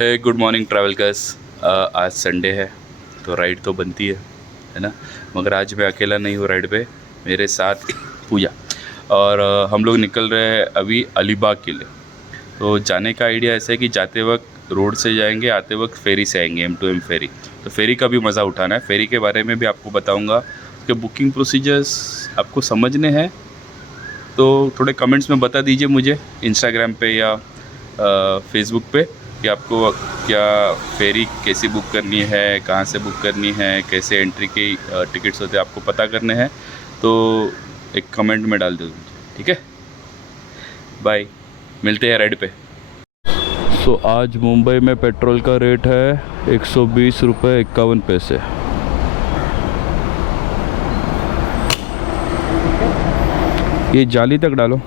Good morning travellers. आज Sunday है तो राइड तो बनती है ना। मगर आज मैं अकेला नहीं हूँ राइड पे, मेरे साथ पूजा और हम लोग निकल रहे हैं अभी अलीबाग के लिए। तो जाने का आइडिया ऐसा है कि जाते वक्त रोड से जाएंगे, आते वक्त फेरी से आएंगे, M2M फेरी। तो फेरी का भी मज़ा उठाना है। फेरी के बारे में भी आपको बताऊँगा कि बुकिंग प्रोसीजर्स आपको समझने हैं तो थोड़े कमेंट्स में बता दीजिए मुझे इंस्टाग्राम पे या फेसबुक पे कि आपको क्या फेरी कैसी बुक करनी है, कहाँ से बुक करनी है, कैसे एंट्री के टिकट्स होते हैं आपको पता करने हैं तो एक कमेंट में डाल दो, ठीक है। बाय, मिलते हैं राइड पे। सो आज मुंबई में पेट्रोल का रेट है 120 रुपये 51 पैसे। ये जाली तक डालो।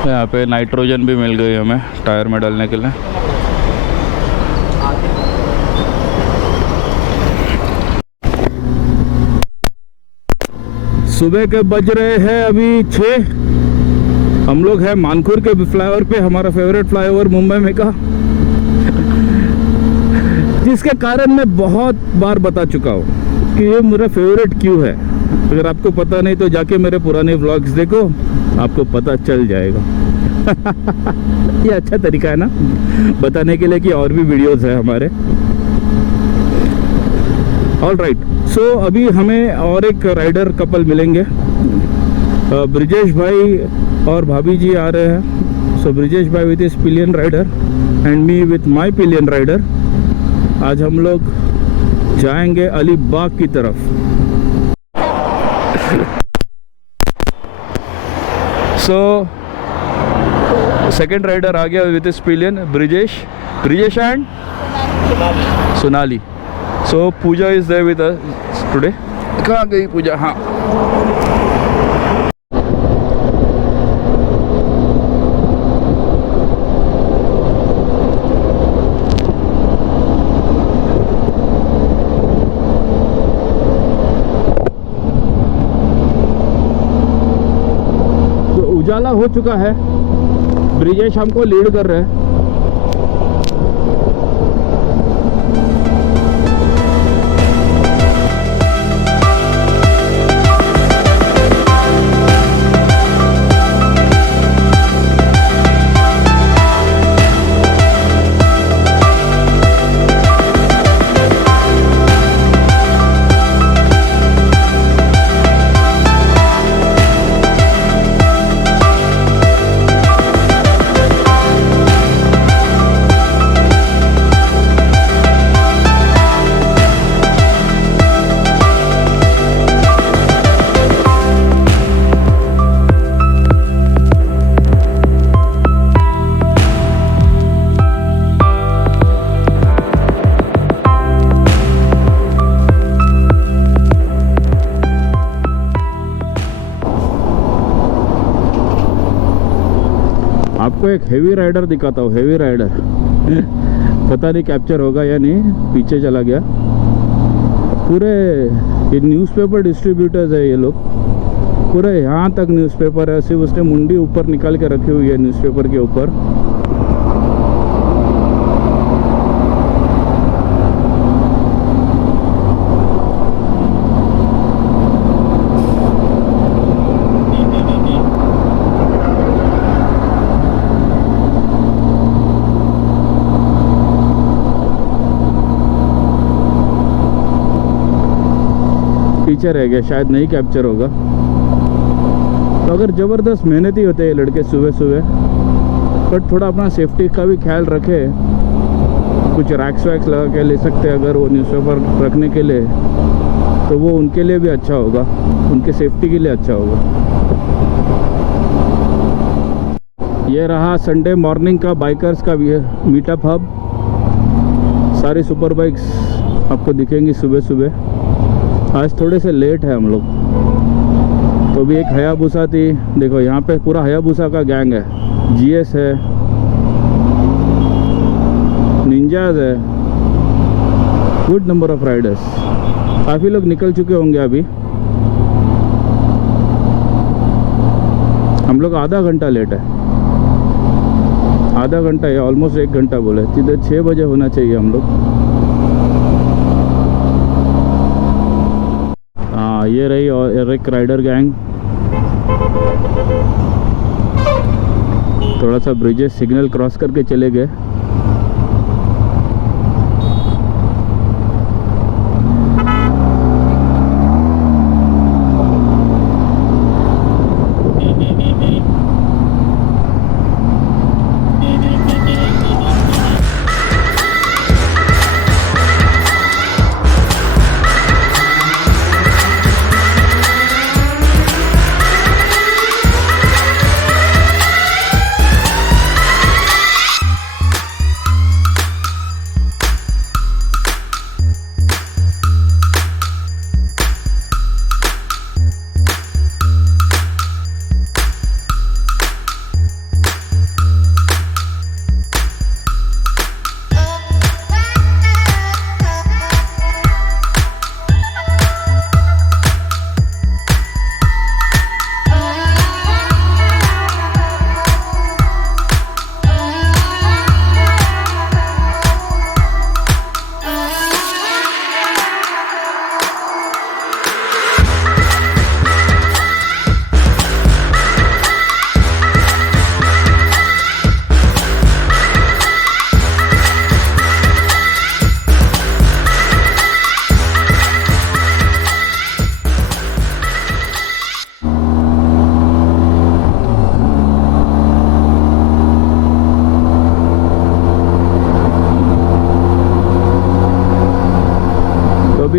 यहाँ पे नाइट्रोजन भी मिल गई हमें टायर में डालने के लिए। सुबह के बज रहे हैं अभी 6। हम लोग हैं मानखुर के फ्लाईओवर पे, हमारा फेवरेट फ्लाईओवर मुंबई में का, जिसके कारण मैं बहुत बार बता चुका हूँ कि ये मेरा फेवरेट क्यों है। अगर आपको पता नहीं तो जाके मेरे पुराने व्लॉग्स देखो, आपको पता चल जाएगा। ये अच्छा तरीका है ना बताने के लिए कि और भी वीडियोस है हमारे। ऑल राइट, सो अभी हमें और एक राइडर कपल मिलेंगे। ब्रिजेश भाई और भाभी जी आ रहे हैं। सो ब्रिजेश भाई with his pillion rider and me with my pillion rider. आज हम लोग जाएंगे अलीबाग की तरफ। सो सेकेंड राइडर आ गया with his pillion, Brijesh and Sonali. So Pooja is there with us today. कहाँ गई पूजा? हाँ, उजाला हो चुका है। ब्रिजेश हमको लीड कर रहे हैं। आपको एक हेवी राइडर दिखाता हूँ। हेवी राइडर पता नहीं कैप्चर होगा या नहीं, पीछे चला गया। पूरे ये न्यूज़पेपर डिस्ट्रीब्यूटर्स है ये लोग, पूरे यहाँ तक न्यूज़पेपर है। सिर्फ उसने मुंडी ऊपर निकाल के रखी हुई है न्यूज़पेपर के ऊपर। पीछे रह गया, शायद नहीं कैप्चर होगा। तो अगर ज़बरदस्त मेहनती होते हैं लड़के सुबह सुबह, बट थोड़ा अपना सेफ्टी का भी ख्याल रखे। कुछ रैक्स वैक्स लगा के ले सकते हैं अगर वो न्यूज़पेपर रखने के लिए, तो वो उनके लिए भी अच्छा होगा, उनके सेफ्टी के लिए अच्छा होगा। ये रहा संडे मॉर्निंग का बाइकर्स का मीटअप हब। सारी सुपर बाइक्स आपको दिखेंगी सुबह सुबह। आज थोड़े से लेट है हम लोग। तो भी एक हयाबुसा थी, देखो यहाँ पे पूरा हयाबुसा का गैंग है। GS है, निंजाज है, गुड नंबर ऑफ राइडर्स। काफ़ी लोग निकल चुके होंगे अभी। हम लोग आधा घंटा लेट है, आधा घंटा या ऑलमोस्ट 1 घंटा बोले। सीधे 6 बजे होना चाहिए हम लोग। हाँ, ये रही और एक राइडर गैंग। थोड़ा सा ब्रिजेस सिग्नल क्रॉस करके चले गए।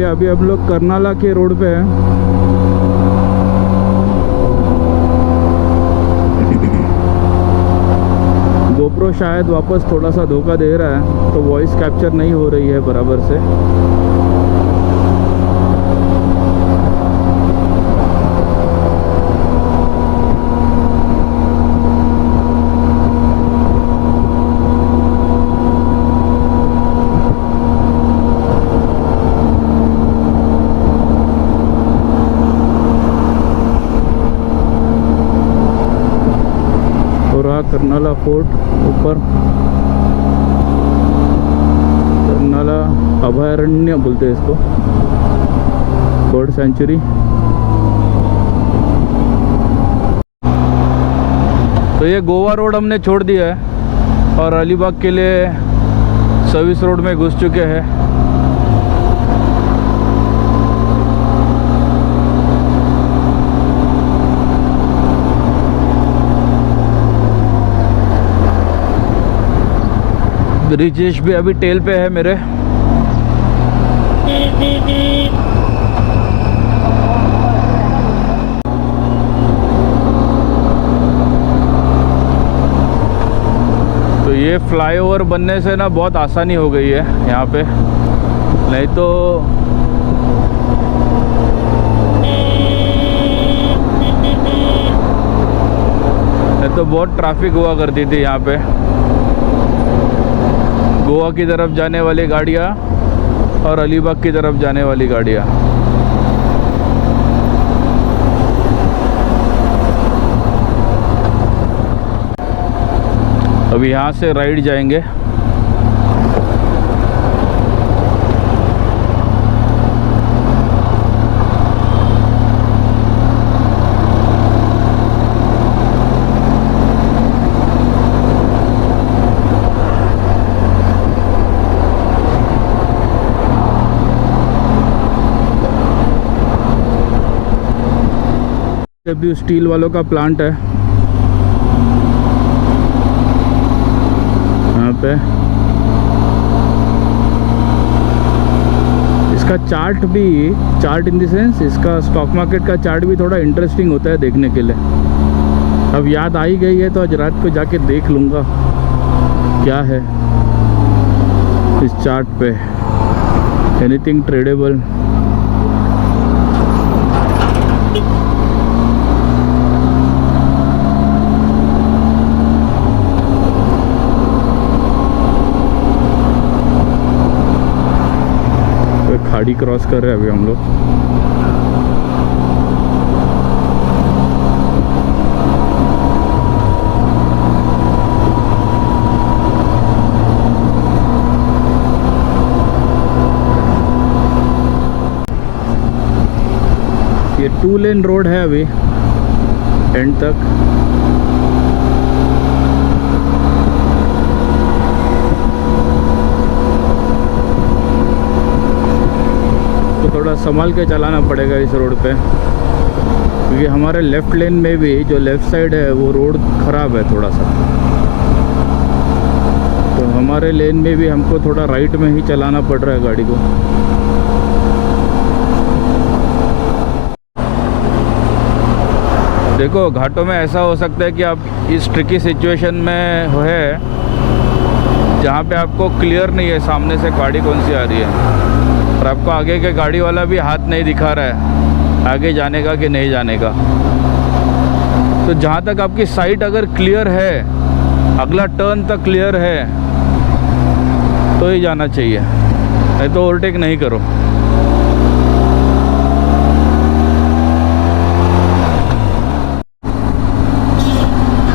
अभी हम लोग करनाला के रोड पे हैं। गोप्रो शायद वापस थोड़ा सा धोखा दे रहा है, तो वॉइस कैप्चर नहीं हो रही है बराबर से। करनाला फोर्ट ऊपर, करनाला अभयारण्य बोलते हैं इसको, बर्ड सेंचुरी। तो ये गोवा रोड हमने छोड़ दिया है और अलीबाग के लिए सर्विस रोड में घुस चुके हैं। ब्रिजेश भी अभी टेल पे है मेरे। तो ये फ्लाईओवर बनने से ना बहुत आसानी हो गई है यहाँ पे, नहीं तो बहुत ट्रैफिक हुआ करती थी यहाँ पे। गोवा की तरफ जाने वाली गाड़ियाँ और अलीबाग की तरफ जाने वाली गाड़ियाँ। अब यहाँ से राइड जाएंगे। भी स्टील वालों का प्लांट है यहाँ पे। इसका चार्ट इन द सेंस, इसका स्टॉक मार्केट का चार्ट भी थोड़ा इंटरेस्टिंग होता है देखने के लिए। अब याद आ ही गई है तो आज रात को जाके देख लूँगा क्या है इस चार्ट पे। Anything tradable. खाड़ी क्रॉस कर रहे हैं अभी हम लोग। ये 2 लेन रोड है अभी एंड तक। थोड़ा संभाल के चलाना पड़ेगा इस रोड पे, क्योंकि हमारे लेफ़्ट लेन में भी जो लेफ़्ट साइड है वो रोड ख़राब है थोड़ा सा, तो हमारे लेन में भी हमको थोड़ा राइट में ही चलाना पड़ रहा है गाड़ी को। देखो घाटों में ऐसा हो सकता है कि आप इस ट्रिकी सिचुएशन में है जहाँ पे आपको क्लियर नहीं है सामने से गाड़ी कौन सी आ रही है, और आपको आगे के गाड़ी वाला भी हाथ नहीं दिखा रहा है आगे जाने का कि नहीं जाने का। तो जहाँ तक आपकी साइट अगर क्लियर है, अगला टर्न तक क्लियर है, तो ही जाना चाहिए, नहीं तो ओवरटेक नहीं करो।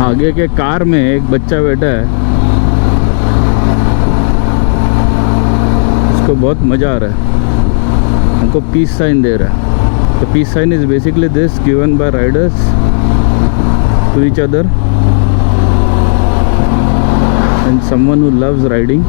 आगे के कार में एक बच्चा बैठा है, उसको बहुत मज़ा आ रहा है, हमको पीस साइन दे रहा है। तो peace sign is basically this given by riders to each other and someone who loves riding.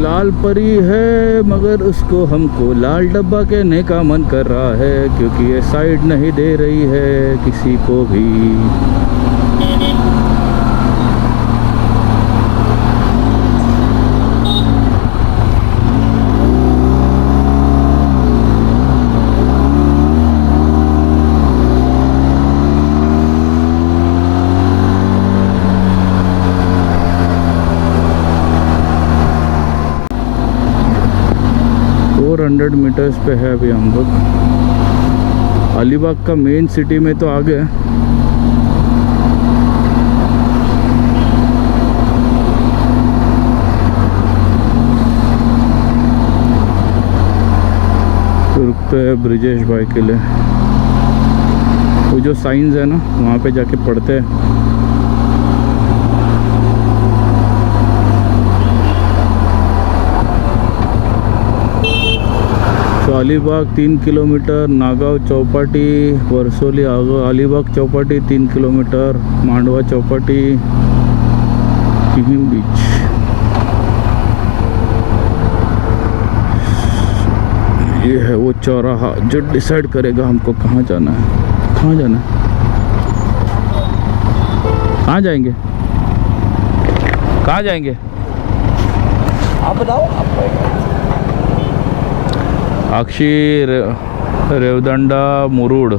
लाल परी है मगर उसको हमको लाल डब्बा कहने का मन कर रहा है, क्योंकि ये साइड नहीं दे रही है किसी को भी। और 100 मीटर्स पे है अभी हम लोग। अलीबाग का मेन सिटी में तो आ गए। तो रुकते हैं ब्रिजेश भाई के लिए, वो जो साइंस है ना वहाँ पे जाके पढ़ते हैं। तो अलीबाग 3 किलोमीटर, नागांव चौपाटी, वरसोली अलीबाग चौपाटी 3 किलोमीटर, मांडवा चौपाटी, किहिम बीच। ये है वो चौराहा जो डिसाइड करेगा हमको कहाँ जाना है। कहाँ जाना है, कहाँ जाएंगे, कहाँ जाएंगे आप बताओ। अक्षी, रेवदंडा, मुरुड।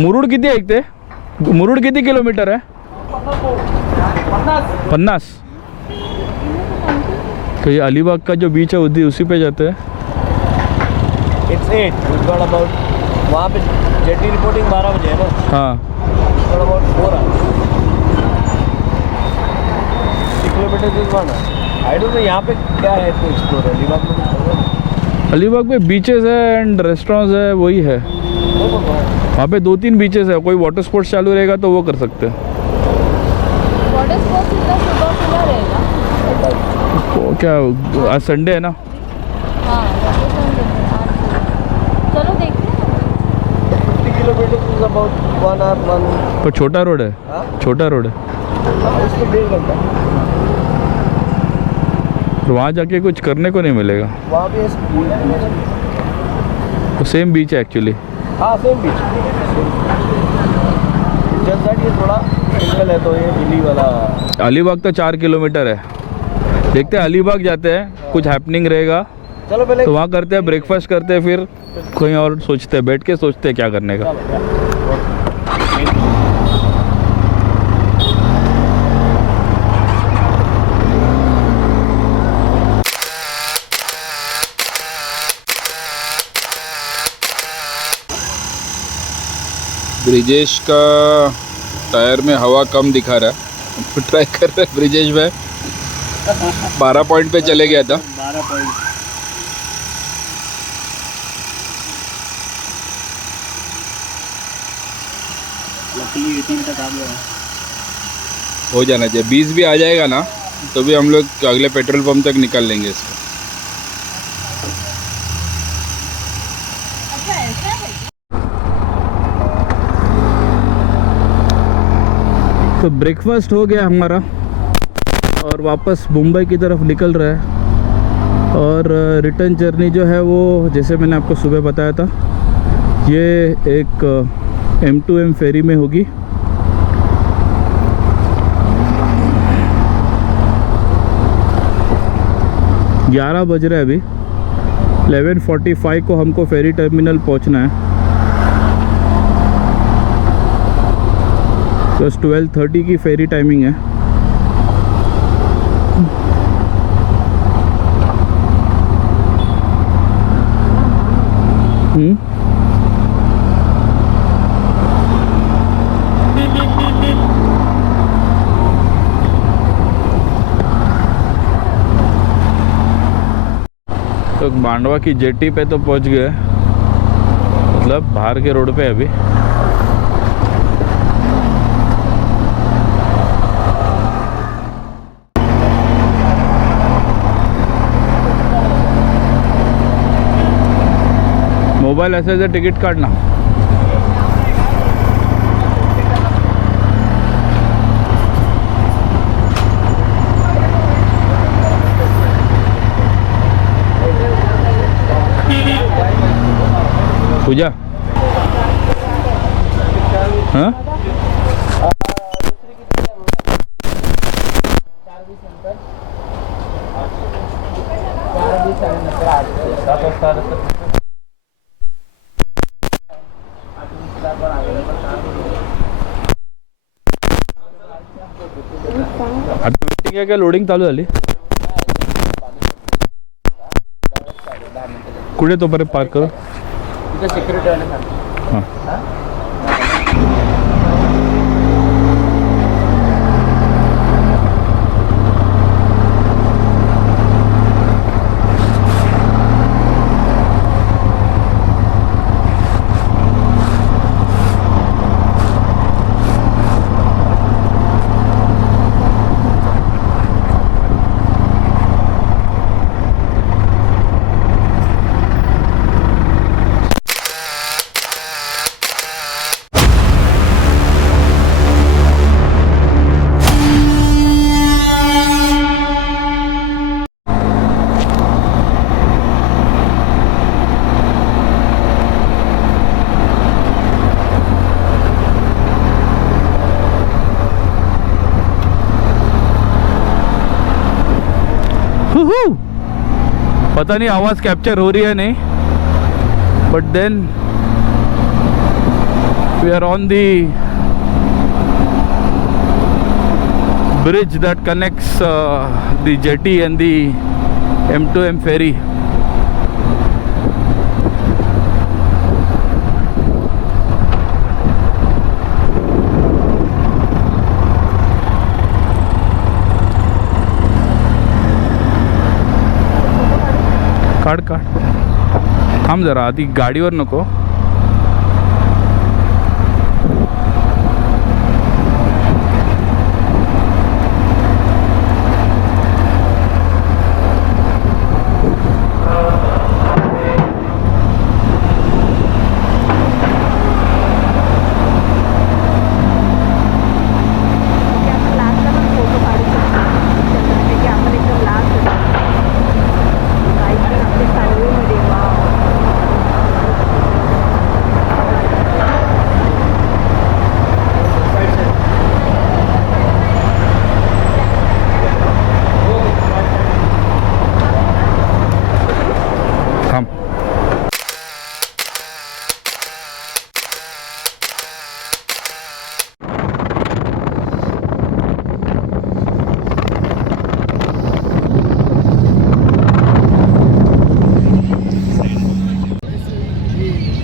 मुरुड किती ऐकते, मुरुड किती किलोमीटर है? 50। तो ये अलीबाग का जो बीच है उसी पे जाते हैं। It's 8. We've got about, वहाँ पे जेटी रिपोर्टिंग 12 बजे है ना। हाँ, We've got about 4 hours. 6 kilometers is 1 hour. I don't know यहाँ पे क्या है तो एक्सप्लोर। अलीबाग में कुछ होगा? अलीबाग में बीचेस है एंड रेस्टोरेंट्स है, वही है। वहाँ पे 2-3 बीचेस है, कोई वाटर स्पोर्ट्स चालू रहेगा तो वो कर सकते हैं। वाटर स्पोर्ट्स इतना सुबह खुला रहेगा? तो क्या आज संडे है ना? हाँ, चलो देखते हैं। 50 kilometers is about 1 hour 1। पर छोटा रोड है। हाँ? छोटा रोड है, इसमें 1.5 घंटा। तो वहाँ जाके कुछ करने को नहीं मिलेगा। वहाँ भी तो सेम बीच है एक्चुअली। हाँ सेम बीच, जस्ट दैट ये थोड़ा सिंगल है तो ये हिली वाला। अलीबाग तो 4 किलोमीटर है। देखते हैं अलीबाग जाते हैं, कुछ हैपनिंग रहेगा चलो पहले तो वहाँ करते हैं ब्रेकफास्ट करते हैं, फिर कहीं और सोचते हैं, बैठ के सोचते हैं क्या करने का। ब्रिजेश का टायर में हवा कम दिखा रहा है, तो ट्राई कर रहे हैं ब्रिजेश भाई। 12 पॉइंट पे चले गया था। 12 पॉइंट। लकीली 18 तक आ गया। हो जाना चाहिए, 20 भी आ जाएगा ना तो भी हम लोग अगले पेट्रोल पंप तक निकाल लेंगे इसको। अच्छा ऐसा है। तो ब्रेकफास्ट हो गया हमारा और वापस मुंबई की तरफ निकल रहा है। और रिटर्न जर्नी जो है वो जैसे मैंने आपको सुबह बताया था, ये एक M2M फेरी में होगी। ग्यारह बज रहे हैं अभी, 11:45 को हमको फेरी टर्मिनल पहुंचना है। बस 12:30 की फेरी टाइमिंग है। तो मांडवा की जेटी पे तो पहुंच गए, मतलब बाहर के रोड पे अभी। मोबाइल ऐसे ऐसे टिकट काटना। पूजा हाँ आता वेटिंग आहे का लोडिंग चालू झाली? कुठे तोपर्यंत पार्क करू? सिक्युरिटी वाले सांग। हां पता नहीं आवाज़ कैप्चर हो रही है नहीं, but then we are on the bridge that connects the jetty and the M2M ferry. काढ थांब जरा, आधी गाडीवर नको.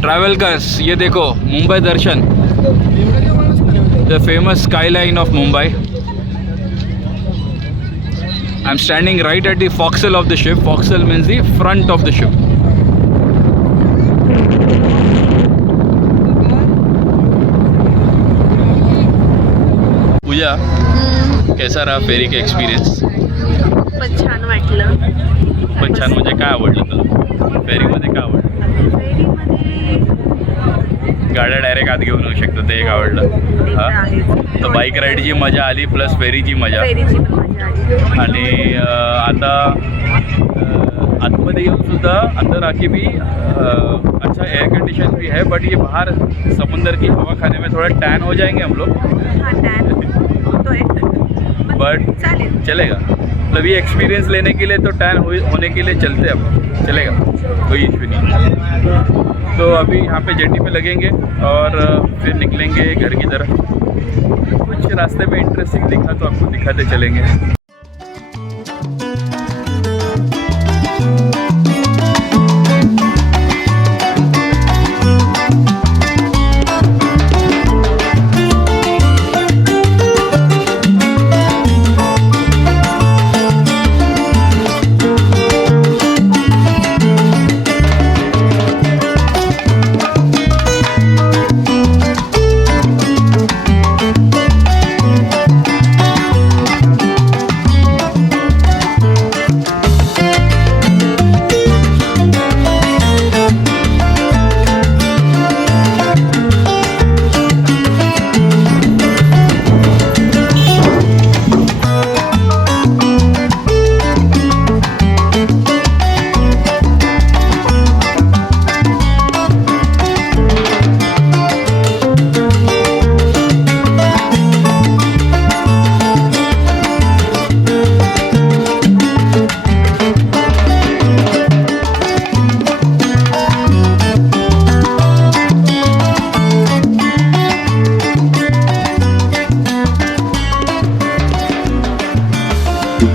ट्रैवलर्स, ये देखो मुंबई दर्शन, the famous skyline of Mumbai. I'm standing right at the forecastle of the ship. Forecastle means the front of the ship. पूजा, कैसा रहा फेरी का एक्सपिरियन्स? पण छान वाटलं. पण छान. म्हणजे काय आवडलं तुला फेरीमध्ये? काय आवडलं? फेरीमध्ये गाड्या डायरेक्ट आत घेऊन येऊ शकतो, ते एक आवडलं. हां, तर बाईक राईडची मजा आली प्लस फेरीची मजा. फेरीची पण मजा आली. आणि आता आतमध्ये येऊन सुद्धा अंदर आके भी अच्छा एयर कंडीशन भी है, बट ये बाहर समुंदर की हवा खाने में थोड़ा टैन हो जाएंगे हम लोग, हा टॅन होतोय बट चालेल. चलेगा. मतलब ये एक्सपीरियंस लेने के लिए तो टैन होने के लिए चलते अब चलेगा, कोई इशू नहीं. तो अभी यहाँ पे जेटी पे लगेंगे और फिर निकलेंगे घर की तरफ. कुछ रास्ते में इंटरेस्टिंग दिखा तो आपको दिखाते चलेंगे.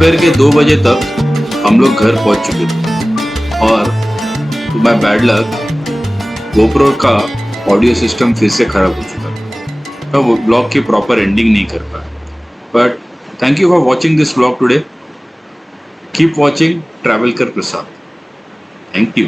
दोपहर के 2 बजे तक हम लोग घर पहुंच चुके थे और to my bad luck GoPro का ऑडियो सिस्टम फिर से खराब हो चुका था, तो वो ब्लॉग की प्रॉपर एंडिंग नहीं कर पाया. But thank you for watching this blog today. Keep watching travel कर प्रसाद. Thank you.